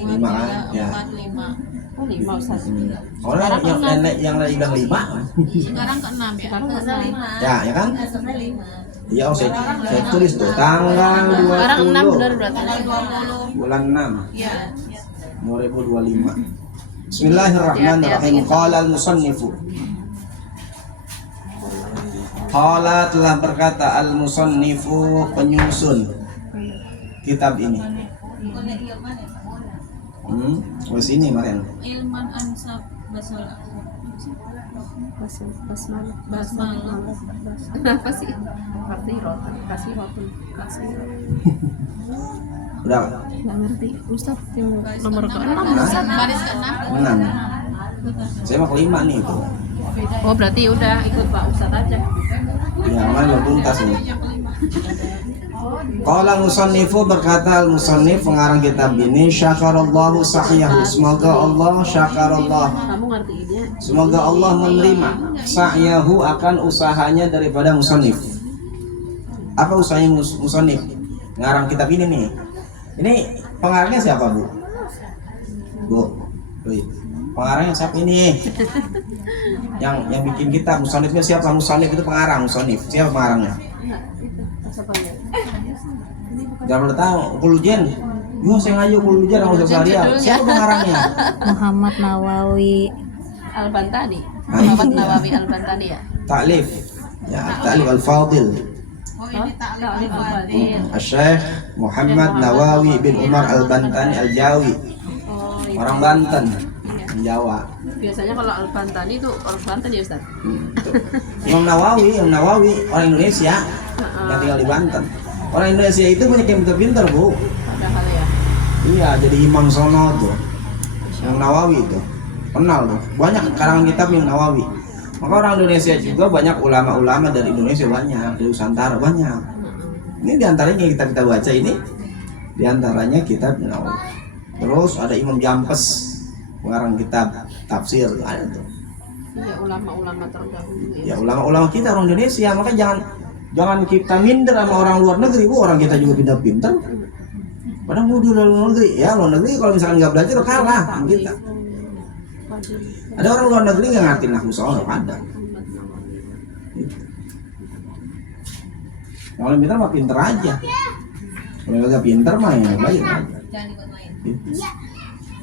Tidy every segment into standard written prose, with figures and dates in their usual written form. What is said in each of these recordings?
Lima kan? Ya. Oh 5 Ustaz. Orang yang lagi bilang 5. Sekarang ke-6 ya. Sekarang ke 5. Ya kan? Iya, saya tulis tuh tanggal 20. Sekarang 6 benar berarti. Bulan 6. Iya. 2025. Bismillahirrahmanirrahim. Qala al-musannifu. Qala telah berkata al-musannifu, penyusun kitab ini. Wes ini Marian. Ilman ansab basal. Basmalah. Apa sih? Kasih rotun. Berapa? Enggak ngerti. Ustaz yang nomor ke-6 Ustaz. Baris ke-6. 6. Saya mau ke-5 nih itu. Oh berarti udah ikut Pak Ustaz aja. Ya, mana belum tuntas nih. Qala musannifu, berkata al-musannif pengarang kitab ini, syakarallahu sa'yahu, semoga Allah syakarallah, Kamu ngertiinnya? semoga Allah menerima sa'yahu akan usahanya daripada musannif. Apa usahanya musannif? Ngarang kitab ini nih. Ini pengarangnya siapa, Bu? Bu. Pengarangnya siapa ini? Yang bikin kitab, musannifnya siapa? Musannif itu pengarang, musannif. Siapa pengarangnya? Jangan boleh tahu. Kulujen. Yo saya ngaji Kulujen sama Zaria. Siapa pengarangnya? Muhammad Nawawi Al-Bantani. Muhammad Nawawi Al-Bantani ya. Ta'lif. Ya, Ta'lif Al-Fadil. Oh ini Ta'lif Al-Fadil. Syekh Muhammad Nawawi bin Umar Al-Bantani Al-Jawi. Orang Banten, Jawa. Biasanya kalau Al-Bantani itu orang Banten ya Ustaz? Imam Nawawi orang Indonesia yang tinggal di Banten. Orang Indonesia itu banyak yang pintar-pintar, Bu. Padahal ya. Iya, jadi imam sono tuh. Yang Nawawi itu. Kenal tuh. Banyak karangan kitab yang Nawawi. Maka orang Indonesia juga banyak ulama-ulama dari Indonesia, banyak dari Nusantara banyak. Ini diantaranya kita baca ini, diantaranya kitab Nawawi. Terus ada Imam Jampes, pengarang kitab tafsir, ada tuh. Ya ulama-ulama terdahulu Ya ulama-ulama kita orang Indonesia, maka jangan kita minder sama orang luar negeri. Bu, orang kita juga pintar-pintar. Padahal mau di luar negeri, ya luar negeri kalau misalkan nggak belajar kalah kita. Ada orang luar negeri nggak ngerti nahwu soal ada. Kalau pintar mah pintar aja. Kalau nggak pintar mah ya belajar aja.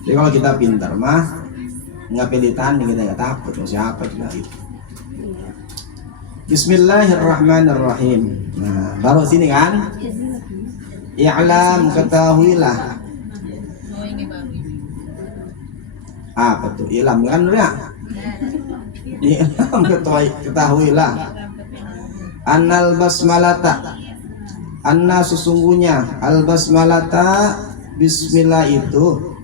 Jadi kalau kita pintar mah nggak pilih tanding, kita nggak takut sama siapa juga itu. Bismillahirrahmanirrahim. Nah, baru sini kan? I'lam, ketahuilah. Oh ini baru ini. Apa tuh? I'lam kan ya? I'lam, ketahuilah. Annal basmalata. Anna sesungguhnya al basmalata, bismillah itu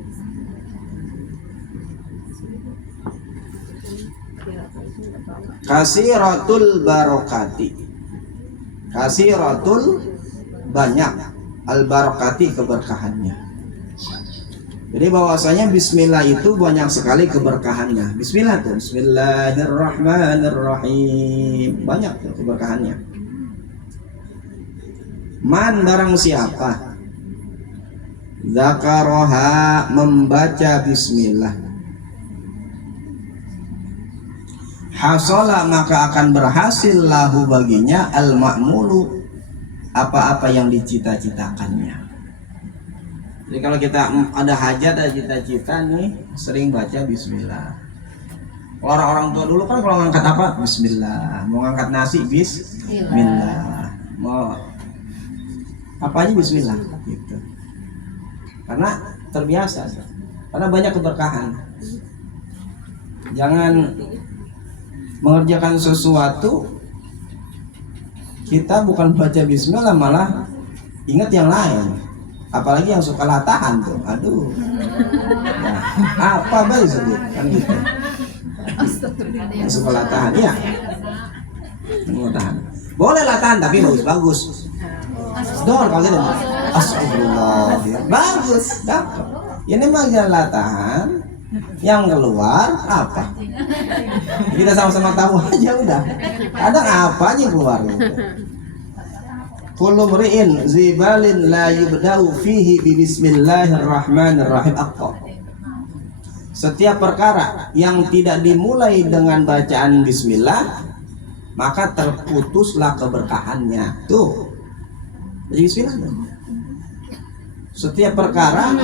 kasiratul barokati, kasiratul banyak, al barokati keberkahannya. Jadi bahwasanya bismillah itu banyak sekali keberkahannya. Bismillah tuh, bismillahirrahmanirrahim, banyak tuh keberkahannya. Man, barang siapa zakaroha, membaca bismillah, hasola, maka akan berhasil lahu baginya al-ma'mulu, apa-apa yang dicita-citakannya. Jadi kalau kita ada hajat, ada cita-cita nih, sering baca bismillah. Orang-orang tua dulu kan kalau ngangkat apa? Bismillah. Mau ngangkat nasi, bismillah. Mau apa aja bismillah gitu. Karena terbiasa, karena banyak keberkahan. Jangan mengerjakan sesuatu kita bukan baca bismillah malah ingat yang lain, apalagi yang suka latahan tuh, aduh. Nah, apa baik sebut kan gitu. Yang suka latahan ya, latahan boleh latahan tapi bagus. Dor kalau gitu, astagfirullah, bagus, dapat. Ini mah jangan latahan. Yang keluar apa? Kita sama-sama tahu aja udah. Ada apa aja yang keluar gitu. kullu mri'in zibalin la yubda'u fihi bi bismillahirrahmanirrahim aqta. Setiap perkara yang tidak dimulai dengan bacaan bismillah, maka terputuslah keberkahannya. Tuh, jadi bismillah. Setiap perkara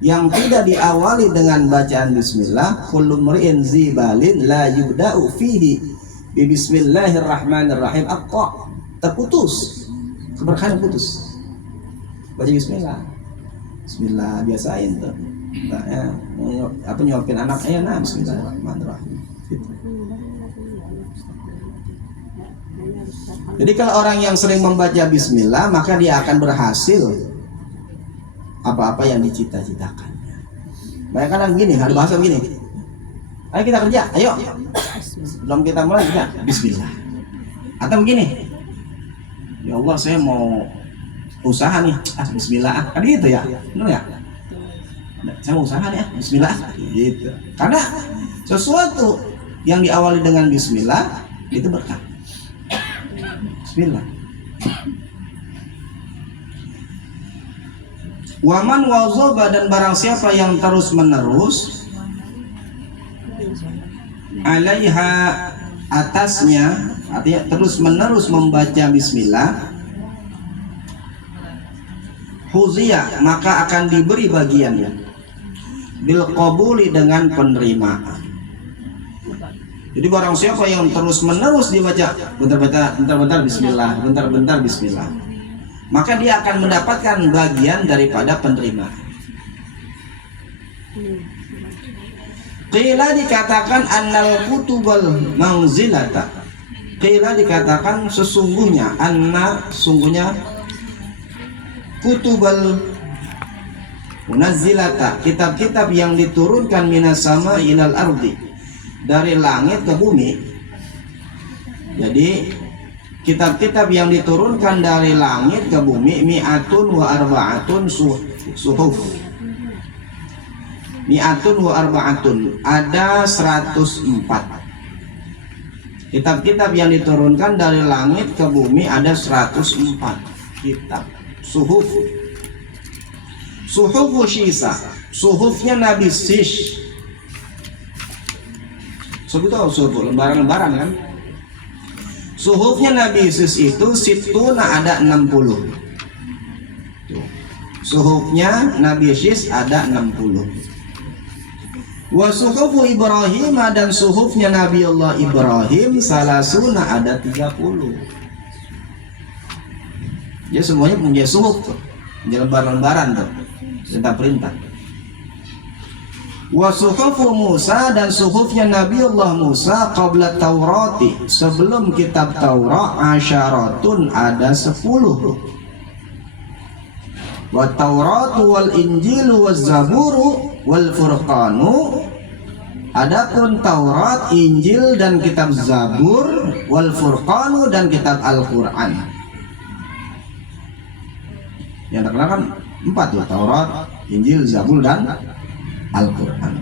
yang tidak diawali dengan bacaan bismillah, kullu mri'in zibalin la yubda'u fihi bi bismillahirrahmanirrahim aqta, terputus, keberkahan putus. Baca bismillah. Bismillah biasain tuh. Nah, ya, nyuapin anaknya, nah bismillahirrahmanirrahim. Gitu. Jadi kalau orang yang sering membaca bismillah, maka dia akan berhasil apa-apa yang dicita-citakannya. Banyak kan gini, ada bahasa begini. Ayo kita kerja, ayo. Sebelum kita mulai kita bismillah. Atau begini. Ya Allah, saya mau usaha nih. Bismillah. Kan gitu ya. Benar ya? Saya mau usaha nih, bismillah. Gitu. Karena sesuatu yang diawali dengan bismillah itu berkah. Bismillah. Waman wazaba, dan barang siapa yang terus menerus alaiha, atasnya, artinya terus menerus membaca bismillah, huziya, maka akan diberi bagiannya bil qabuli, dengan penerimaan. Jadi barang siapa yang terus menerus dibaca bentar-bentar bismillah, bentar-bentar bismillah, maka dia akan mendapatkan bagian daripada penerimaan. Qila dikatakan annal kutubal manzilata. Qila dikatakan sesungguhnya, sungguhnya kutubal munazzilata, kitab-kitab yang diturunkan minas sama ilal ardi, dari langit ke bumi. Jadi kitab-kitab yang diturunkan dari langit ke bumi, mi'atun wa arba'atun suhuf. Mi'atun wa arba'atun, ada 104. Kitab-kitab yang diturunkan dari langit ke bumi ada 104 kitab. Suhuf. Suhufu Syisa, suhufnya Nabi Shish. Sebutlah suhuf, lembaran-lembaran kan. Suhufnya Nabi Shish itu situna, ada 60. Suhufnya Nabi Shish ada 60. Wa suhufu Ibrahim, dan suhufnya Nabi Allah Ibrahim salasuna, ada 30. Dia semuanya punya suhuf tuh, lembaran-lembaran tuh, perintah-perintah. Wa suhufu Musa, dan suhufnya Nabi Allah Musa qabla Taurati, sebelum kitab Taurat, asyaratun, ada 10. Wa Tauratu wal Injilu wal Zaburu wal Furqanu, adapun Taurat, Injil, dan kitab Zabur, wal Furqanu, dan kitab Al-Quran. Yang terkenal kan 4 tuh, Taurat, Injil, Zabur, dan Al-Quran.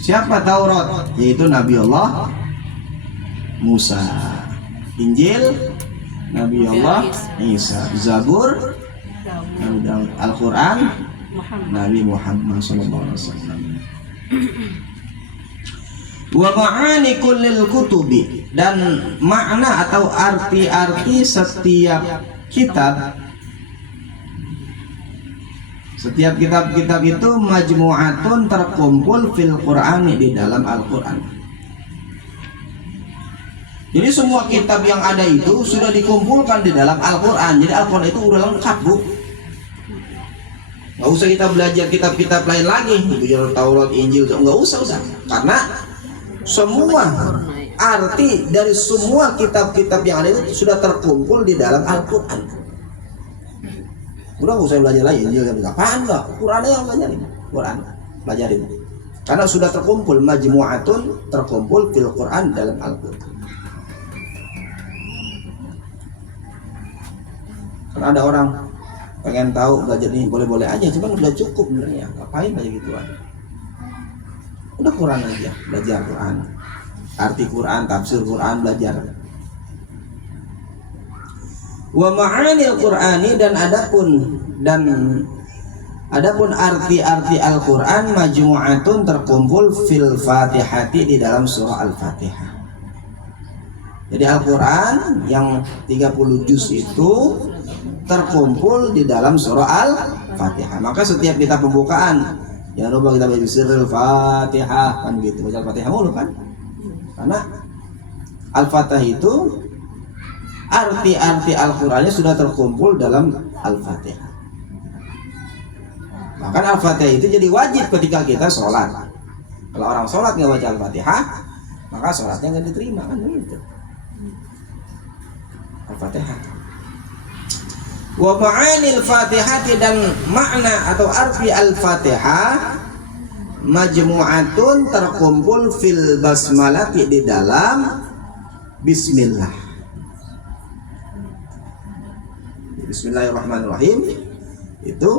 Siapa Taurat? Yaitu Nabi Allah Musa. Injil Nabi Allah Isa. Zabur Nabi Daud. Al-Quran Nabi Muhammad SAW. Wa ma'ani kullil kutubi, dan makna atau arti-arti setiap kitab. Setiap kitab-kitab itu majmu'atun, terkumpul fil Qur'ani, di dalam Al-Quran. Jadi semua kitab yang ada itu sudah dikumpulkan di dalam Al-Quran. Jadi Al-Quran itu udah lengkap, Bu. Nggak usah kita belajar kitab-kitab lain lagi, belajar Taurat, Injil, nggak usah. Karena semua arti dari semua kitab-kitab yang ada itu sudah terkumpul di dalam Al-Quran. Udah nggak usah belajar lagi Injil, apaan enggak? Quran yang belajarin, Quran belajarin. Karena sudah terkumpul, majmu'atun, terkumpul fil Quran, dalam Al-Quran. Karena ada orang pengen tahu belajar ini, boleh-boleh aja, cuman udah cukup sebenarnya. Ngapain belajar gituan? Udah Quran aja, belajar Quran, arti Quran, tafsir Quran, belajar. Wa ma'anil Qur'ani dan adapun arti-arti Al-Qur'an majmu'atun terkumpul fil Fatihati di dalam surah Al-Fatihah. Jadi Al-Qur'an yang 30 juz itu terkumpul di dalam surah Al-Fatihah. Maka setiap kita pembukaan jangan lupa kita baca sirrul Fatihah kan gitu, baca Al-Fatihah mulu kan. Karena Al-Fatihah itu arti-arti Al-Qur'annya sudah terkumpul dalam Al-Fatihah. Bahkan Al-Fatihah itu jadi wajib ketika kita sholat. Kalau orang sholat nggak baca Al-Fatihah, maka sholatnya nggak diterima kan begitu. Al-Fatihah. Wa ma'anil Fatihati dan makna atau arti Al-Fatihah majmu'atun terkumpul fil basmalati di dalam bismillah. Bismillahirrahmanirrahim itu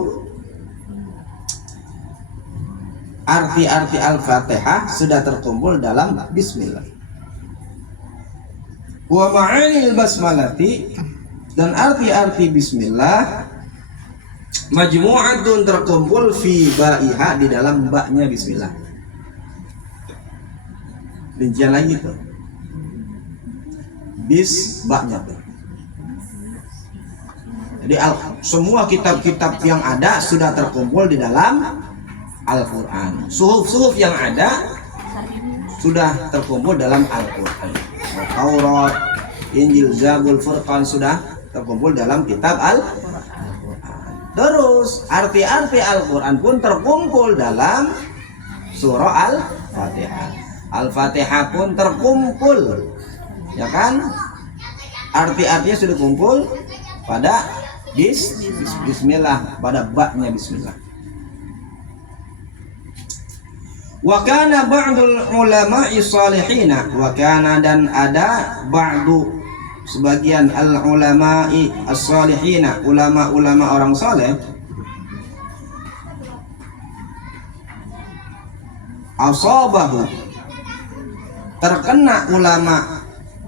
arti-arti Al-Fatihah sudah terkumpul dalam bismillah. Wa ma'anil basmalati dan arti-arti bismillah majmu'atun terkumpul fi ba'iha di dalam baknya bismillah. Rincian lagi tuh. Bis baknya tuh. Jadi semua kitab-kitab yang ada sudah terkumpul di dalam Al-Quran. Suhuf-suhuf yang ada sudah terkumpul dalam Al-Quran. Taurat, Injil, Zabur, Furqan sudah terkumpul dalam kitab Al-Quran. Terus arti-arti Al-Quran pun terkumpul dalam surah Al-Fatihah. Al-Fatihah pun terkumpul, ya kan? Arti-artinya sudah kumpul pada bismillah, pada baknya bismillah. Wa kana ba'dul ulama'i salihina, wa kana dan ada ba'du sebagian al-ulama'i as-salihina, ulama-ulama orang saleh, asabahu terkena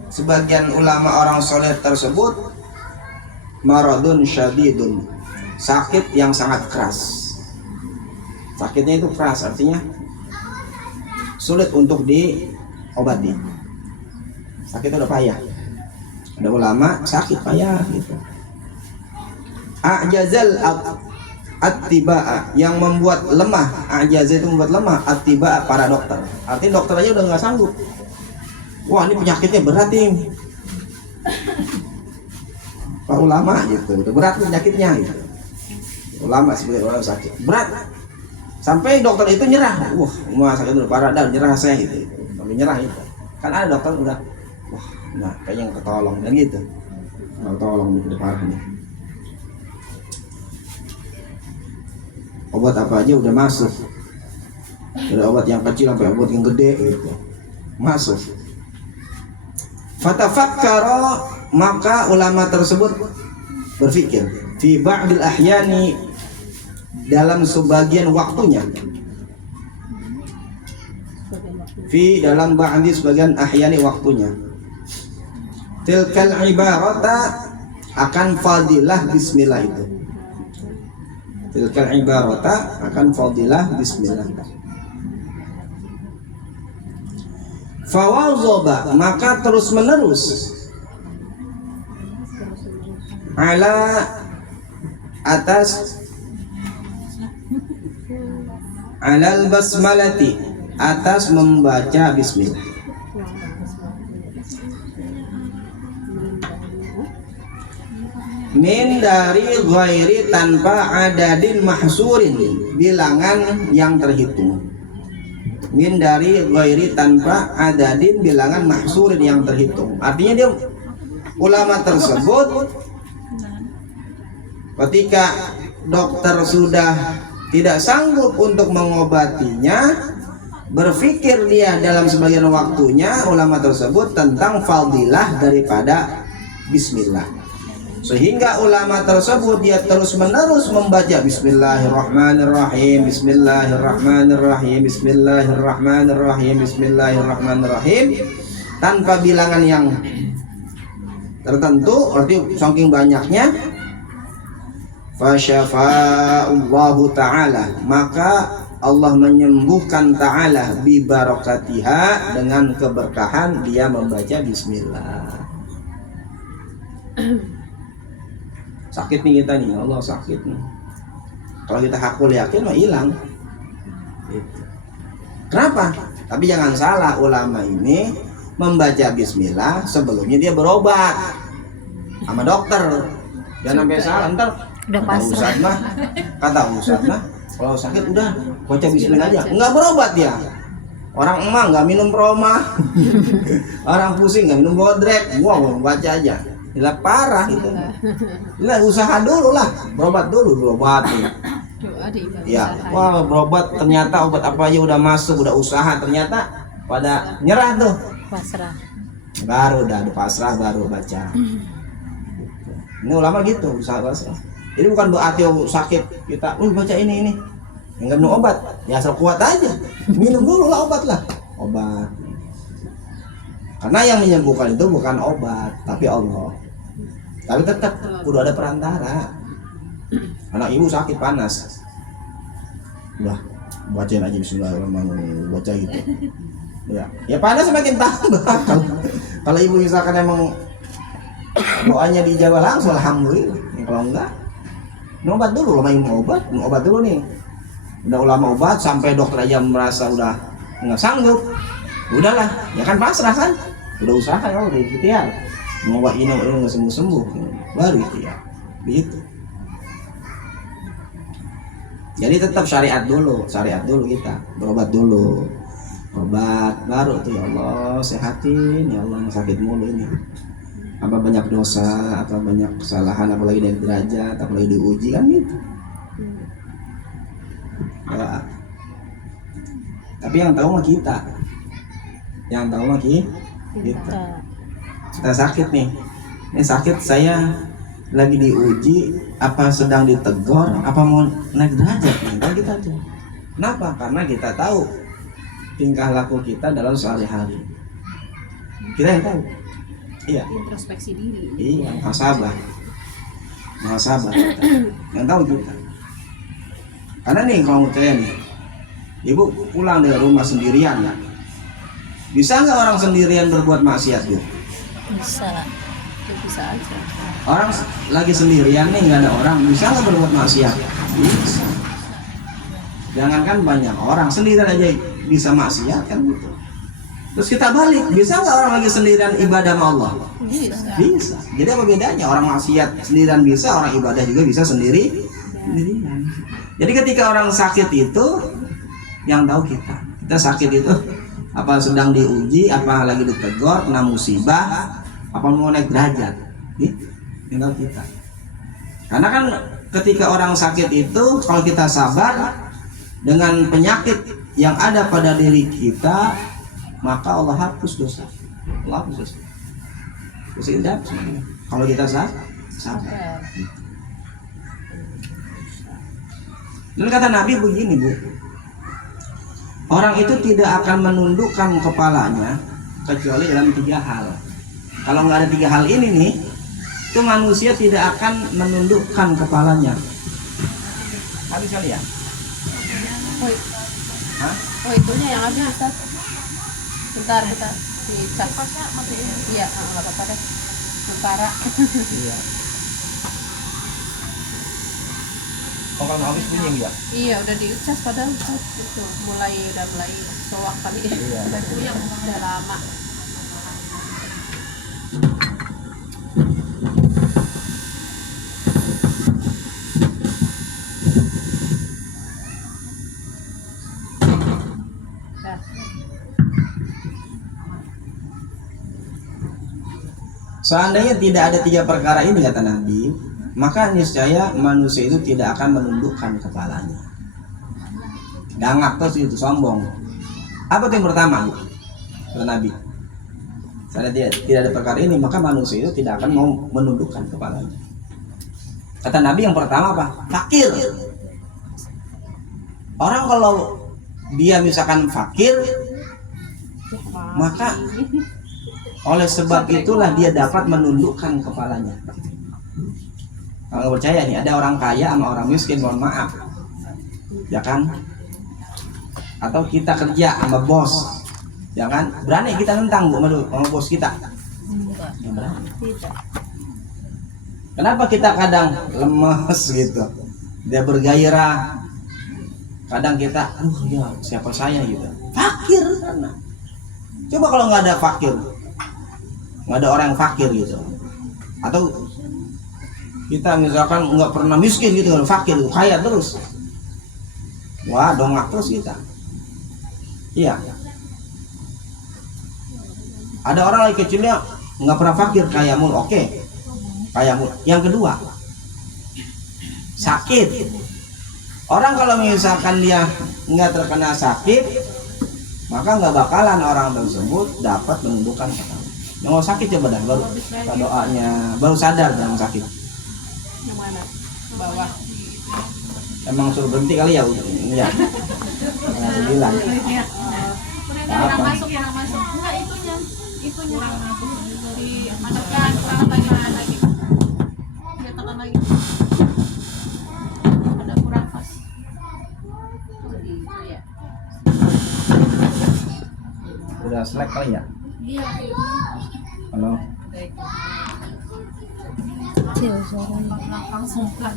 sebagian ulama orang saleh tersebut maradun syadidun, sakit yang sangat keras. Sakitnya itu keras, artinya sulit untuk diobati. Sakitnya udah payah. Ada ulama sakit payah gitu. A'jazal at-tiba'a, yang membuat lemah. A'jazal itu membuat lemah, at-tiba'a para dokter. Artinya dokter aja udah nggak sanggup. Wah, ini penyakitnya berat nih. Pak ulama gitu, udah berat penyakitnya gitu. Ulama sebagai orang sakit berat, sampai dokter itu nyerah. Wah, sakit udah parah dan nyerah saya gitu. Sampai nyerah itu. Kan ada dokter udah, wah, nah kayaknya ketolong dan gitu. Kalau tolong udah parah nih. Obat apa aja udah masuk. Dari obat yang kecil sampai obat yang gede gitu. Masuk. Fatafakkara, maka ulama tersebut berpikir fi ba'dil ahyani, dalam sebagian waktunya, fi dalam ba'di sebagian ahyani waktunya, tilkal ibarata akan fadilah bismillah itu, tilkal ibarata akan fadilah bismillah. Fawazaba, maka terus menerus ala atas alal basmalati, atas membaca bismillah. Min dari ghairi, tanpa adadin mahsurin, bilangan yang terhitung. Min dari ghairi, tanpa adadin, bilangan mahsurin yang terhitung. Artinya dia ulama tersebut ketika dokter sudah tidak sanggup untuk mengobatinya, berpikir dia dalam sebagian waktunya ulama tersebut tentang fadilah daripada bismillah, sehingga ulama tersebut dia terus menerus membaca bismillahirrahmanirrahim, bismillahirrahmanirrahim, bismillahirrahmanirrahim, bismillahirrahmanirrahim, tanpa bilangan yang tertentu, berarti saking banyaknya, fasyafa'allahu ta'ala, maka Allah menyembuhkan ta'ala bi barakatiha, dengan keberkahan dia membaca bismillah. Sakit nih kita nih, Allah sakit nih. Kalau kita hakul yakin mah hilang. Gitu. Kenapa? Tapi jangan salah, ulama ini membaca bismillah sebelumnya dia berobat sama dokter. Jangan sampai salah, ntar Udah pasrah. kata Ustaz mah kalau sakit udah baca bismillah aja, nggak berobat dia. Orang emang nggak minum proma, orang pusing nggak minum bodrek, wow baca aja. Gila parah itu. Gila usaha dulu lah, berobat dulu, berobat. Doa diibadah. Ya, wah berobat ternyata obat apa aja udah masuk, udah usaha, ternyata pada nyerah tuh. Pasrah. Baru udah ada pasrah baru baca. Ini ulama gitu, usaha pasrah. Jadi bukan berarti sakit kita, baca ini. Enggak minum obat, ya asal kuat aja. Minum dulu lah obat lah. Obat. Karena yang menyembuhkan itu bukan obat, tapi Allah. Tapi tetap udah ada perantara. Anak ibu sakit panas, udah bacain aja bismillahirrahmanirrahim, baca gitu. Ya panas semakin tambah. Kalau ibu misalkan emang doanya dijawab langsung, alhamdulillah. Kalau enggak, minum obat dulu, minum obat dulu nih. Udah ulama obat sampai dokter aja merasa udah nggak sanggup, udahlah, ya kan pasrah kan, udah usaha ya udah ikhtiar, mau obat ini nggak sembuh, baru ikhtiar, gitu. Jadi tetap syariat dulu kita, berobat dulu, obat baru tuh ya Allah sehatin, ya Allah yang sakit mulu ini, apa banyak dosa, apa banyak kesalahan, apalagi dari derajat, apalagi diuji kan gitu. Ya. Tapi yang tahu mah kita, kita. Kita sakit nih, ini sakit saya lagi diuji, apa sedang ditegur, apa mau naik derajat nih, kan kita aja. Kenapa? Karena kita tahu tingkah laku kita dalam sehari-hari. Kita yang tahu. Iya. Introspeksi diri. Iya, muhasabah kita. Yang tahu kita. Karena nih kalau menurut saya nih, ibu pulang dari rumah sendirian ya. Bisa nggak orang sendirian berbuat maksiat Bu? Bisa. Ya, bisa aja. Orang lagi sendirian nih, nggak ada orang, bisa nggak berbuat maksiat? Bisa. Jangankan banyak orang, sendirian aja bisa maksiat kan gitu. Terus kita balik, bisa nggak orang lagi sendirian ibadah sama Allah? Bisa. Jadi apa bedanya? Orang maksiat sendirian bisa, orang ibadah juga bisa sendirian. Jadi ketika orang sakit itu, yang tahu kita sakit itu apa sedang diuji, apa lagi ditegur, kena musibah, apa mau naik derajat, yang tahu kita. Karena kan ketika orang sakit itu, kalau kita sabar dengan penyakit yang ada pada diri kita, maka Allah hapus dosa. Allah hapus dosa. Terus tidak sebenarnya. Kalau kita sabar. Dan kata Nabi begini Bu, orang itu tidak akan menundukkan kepalanya kecuali dalam 3 hal. Kalau nggak ada 3 hal ini nih, itu manusia tidak akan menundukkan kepalanya. Habis kali ya? Oh itunya yang habis Ustaz. Bentar dicas. Iya, nggak apa-apa deh. Sementara. Iya. Oh kalau habis bunyi ya? Iya udah dicas padahal itu mulai soak kali. Iya. Udah puyeng, udah lama. Seandainya tidak ada 3 perkara ini kata Nabi, maka niscaya manusia itu tidak akan menundukkan kepalanya. Dangak terus itu sombong. Apa itu yang pertama, kata Nabi? Seandainya tidak ada perkara ini, maka manusia itu tidak akan mau menundukkan kepalanya. Kata Nabi yang pertama apa? Fakir. Orang kalau dia misalkan fakir, maka Oleh sebab itulah dia dapat menundukkan kepalanya. Kalau nggak percaya nih, ada orang kaya sama orang miskin, mohon maaf, ya kan? Atau kita kerja sama bos, ya kan? Berani kita nentang bu sama bos kita? Ya, berani. Kenapa kita kadang lemes gitu? Dia bergairah. Kadang kita, ya siapa saya gitu. Fakir karena. Coba kalau nggak ada fakir, nggak ada orang yang fakir gitu, atau kita misalkan nggak pernah miskin gitu, nggak fakir, kaya terus, wah dongak terus kita. Iya. Ada orang lagi kecilnya nggak pernah fakir, kaya mulu, oke, kaya mulu. Yang kedua, sakit. Orang kalau misalkan dia nggak terkena sakit, maka nggak bakalan orang tersebut dapat menundukkan kepala. Yang mau sakit coba dah, baru doanya baru sadar yang sakit. Yang mana? Bawah. Emang suruh berhenti kali ya? Iya. Bilang. Kurang masuk. Enggak itunya kurang masuk dari menekan kurang lagi. Dia tekan lagi. Ada kurang pas. Iya. Udah selek kali ya? Iya. Halo. Kecil suaranya. Langsung kan.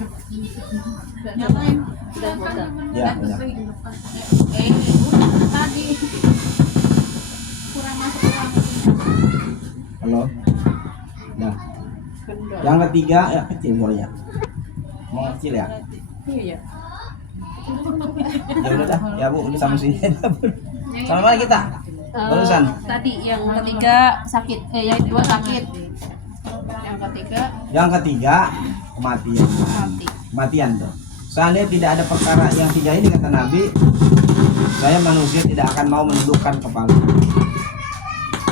Nyalain. Ya, udah. Tadi kurang masuk. Halo. Nah. Yang ketiga ya kecil suaranya. Mau kecil ya? Iya. Ya udah dah. Ya Bu, udah sama sini. Sama mana kita? Barusan. Tadi yang ketiga sakit, yang kedua sakit. Yang ketiga Kematian. mati. Kematian tuh. Seandainya tidak ada perkara yang tiga ini kata Nabi, saya manusia tidak akan mau menundukkan kepala.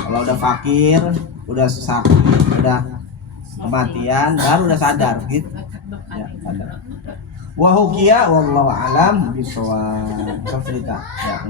Kalau udah fakir, udah sakit, udah kematian, baru udah sadar gitu. Ya, sadar. Wa hukiya wallahu alam bisawab. Cerita. Ya.